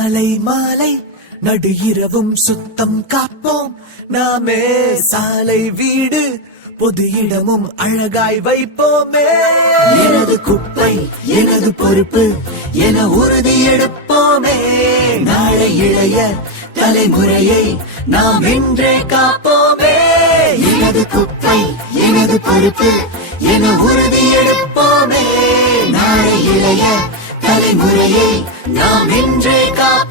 காலை மாலை நடு இரவும் சுத்தம் காப்போம் நாமே. சாலை வீடு பொது இடமும் அழகாய் வைப்போமே. எனது குப்பை எனது பொறுப்பு என உறுதி எடுப்போமே. நாளை இளைய தலைமுறையை நாம் இன்றே காப்போமே. எனது குப்பை எனது பொறுப்பு என உறுதி எடுப்போமே. நாளை இளைய தலைமுறையை நாம் இன்றே காப்போமே.